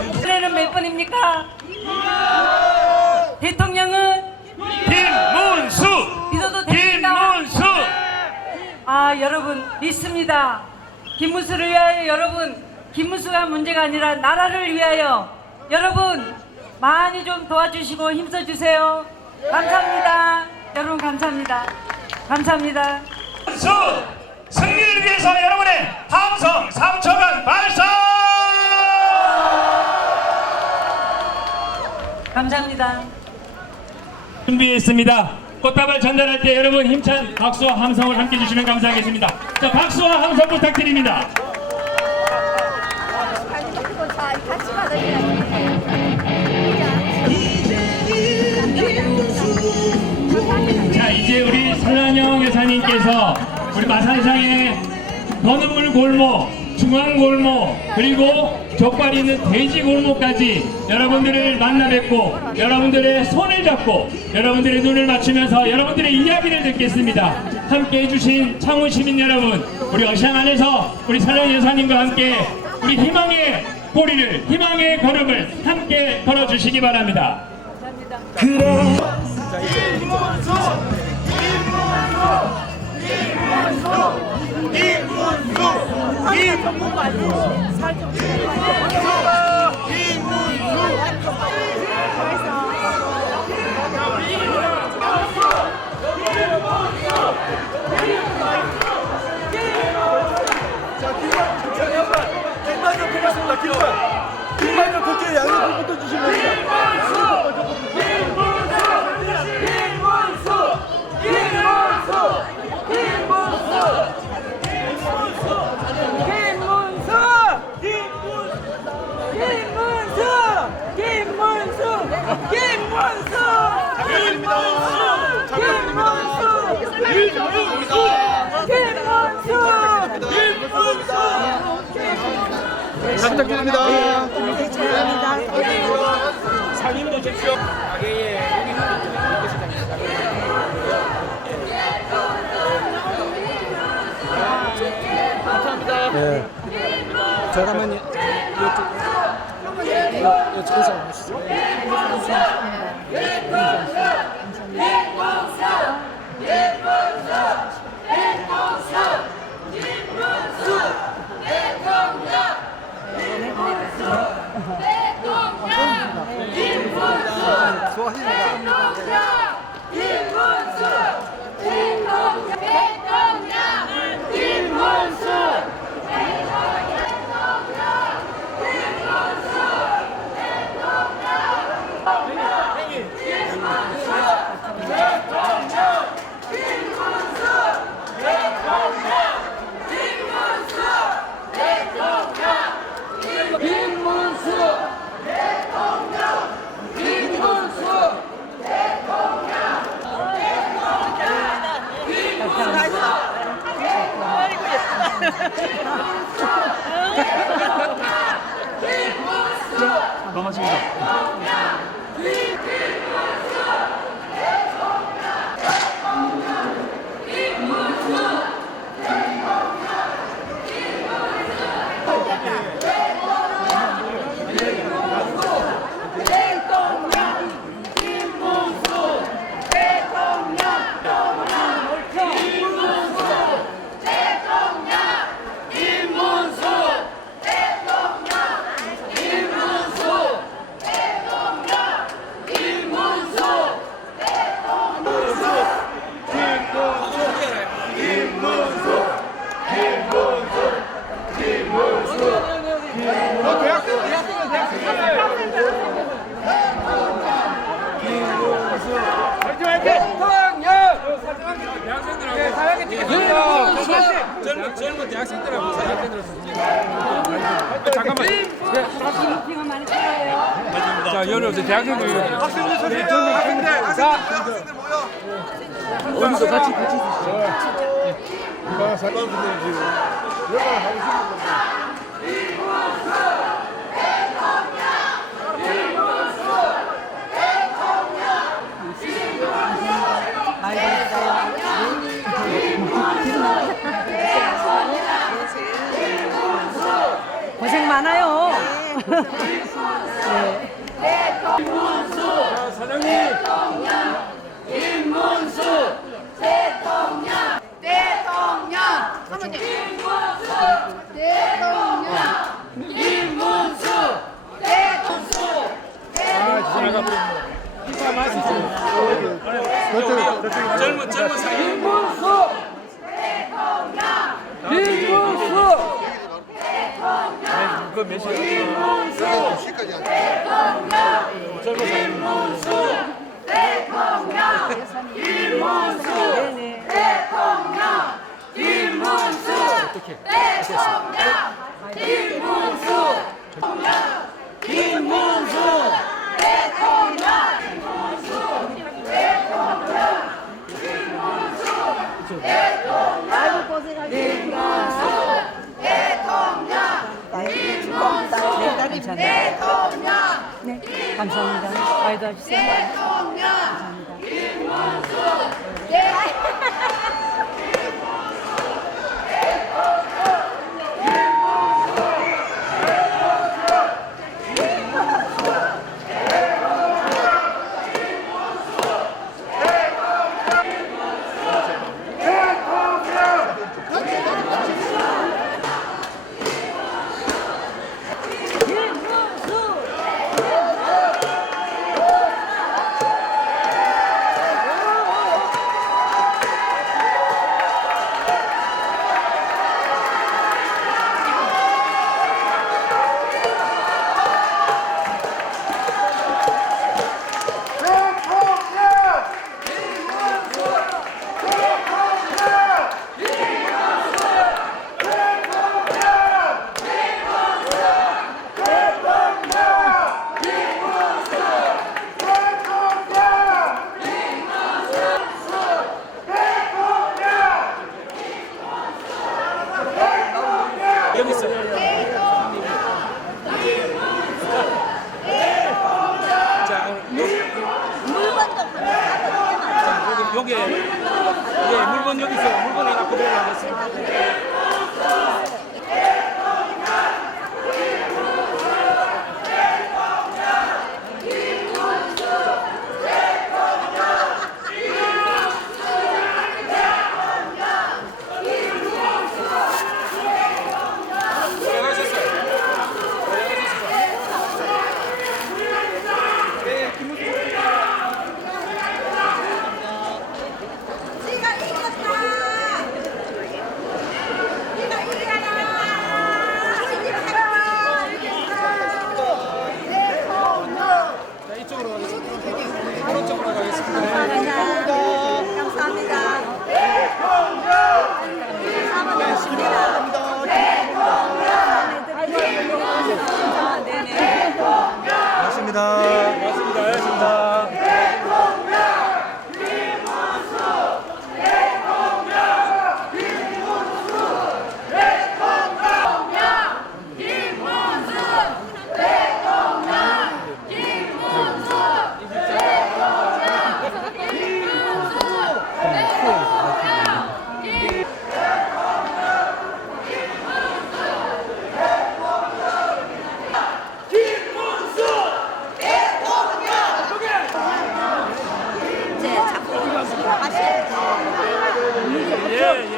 올해는 몇 번입니까? 대통령은 김문수! 믿어도 됩니까? 김문수! 아, 여러분 믿습니다. 김문수를 위하여 여러분, 김문수가 문제가 아니라 나라를 위하여 여러분 많이 좀 도와주시고 힘써주세요. 감사합니다. 여러분 감사합니다. 감사합니다. 김문수! 승리를 위해서 여러분의 함성 3초간 발사! 감사합니다. 준비했습니다. 꽃다발 전달할 때 여러분 힘찬 박수와 함성을 함께 주시면 감사하겠습니다. 자, 박수와 함성 부탁드립니다. 자, 이제 우리 설란영 여사님께서 우리 마산시장의 건어물 골목, 중앙 골목, 그리고 족발 있는 돼지 골목까지 여러분들을 만나 뵙고 여러분들의 손을 잡고 여러분들의 눈을 맞추면서 여러분들의 이야기를 듣겠습니다. 함께 해주신 창원 시민 여러분, 우리 어시장 안에서 우리 설란 여사님과 함께 우리 희망의 꼬리를, 희망의 걸음을 함께 걸어주시기 바랍니다. 감사합니다. 김만 좀 드리겠습니다. 김만 좀 그렇게 양념부터 주시면 됩니다. 잘 부탁드립니다. 상임도 주십시오. 감사합니다. 네. 잠깐만요. 이쪽에서 오시죠. 젊은 대학생들하고 사장님들하고 잠깐만. 비가 많이 필요해요. 자, 여러분 대학생들 학생들 서세요. 학생들 모여. 어디서 같이 있으시죠? 이봐 사람들이 지금 여가 하고 싶은 건데. 고생 많아요. 젊은 사이. 네, 감사합니다. 많이 도와주세요. 여기 있어. 자, 여기 물건 여기 있어. 물건 하나 그대로 하겠습니다.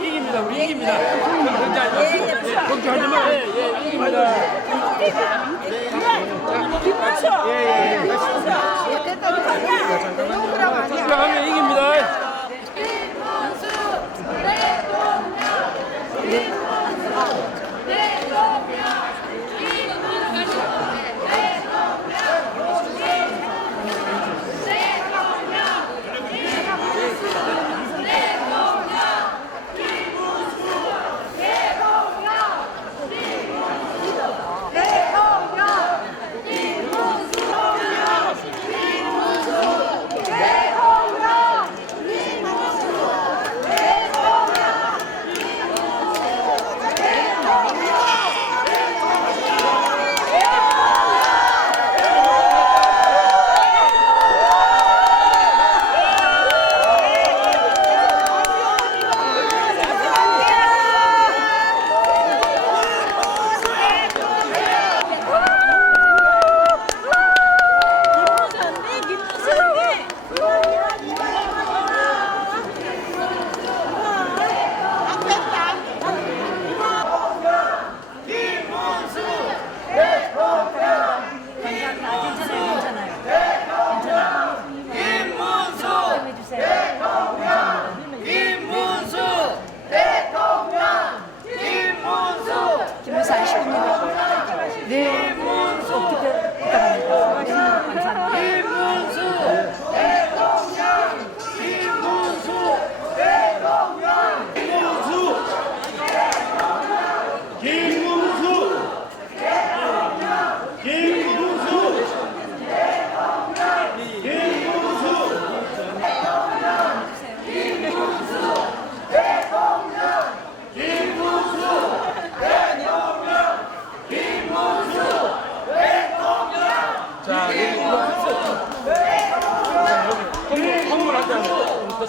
이깁니다. 우리 이깁니다. 걱정하지 마. 이깁니다. 하면 이깁니다.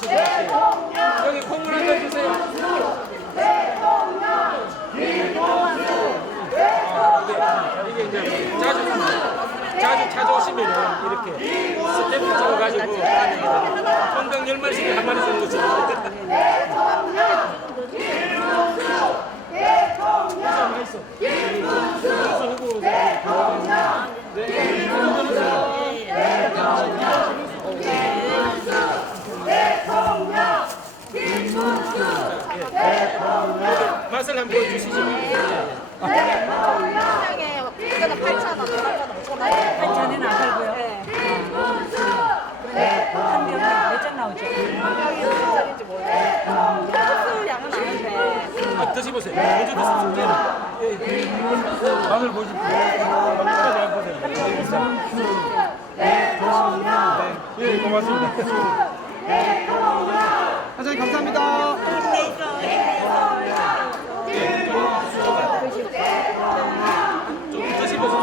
넣으시고 여기 콩물 한 번 주세요. 이게 이제 자주 찾아오시면 이렇게 스탬프 찍어가지고 통당 10마리씩 한 마리 정도 주고. 맛을 한번 보여주시죠. 이거는 8,000원, 저거는 5,000원. 8,000원은 안 팔고요. 한 병에 몇 장 나오죠? 몇짜리인지 모르겠어요. 흡수 양은 아는데. 드셔보세요. 먼저 드세요. 맛을 보십시오. 예, 고맙습니다. 사장님 감사합니다. 조금 드셔보세요.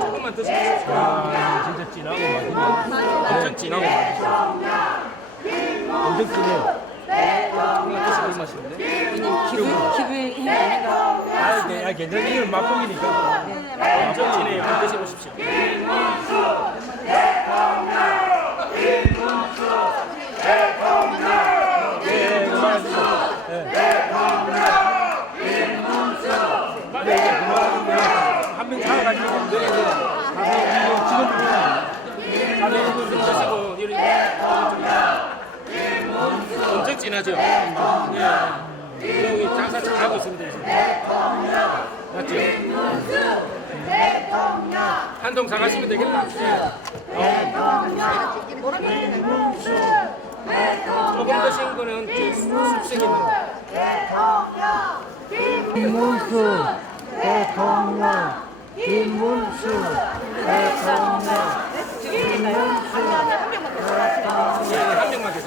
조금만 드셔보세요. 아, 진짜 진하고 맛있네. 엄청 진하고 맛있어. 엄청 진해요. 정말 드시고 맛있는데? 기부의 힘이 아닌가? 아, 네, 괜찮아요. 이건 맛보기니까. 엄청 진해요. 한번 드셔보십시오. 네, 고맙습니다. 한명 사가지고 내가 이제 가서 직원들 드시고 엄청 진하죠? 예. 여기 장사 잘하고 있습니다. 맞죠? 한동 사가시면 되겠다. 조금 드신 거는 쑥쑥 있는 거. 김문수 대통령 김문수 대통령 한 명만 계세요.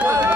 네.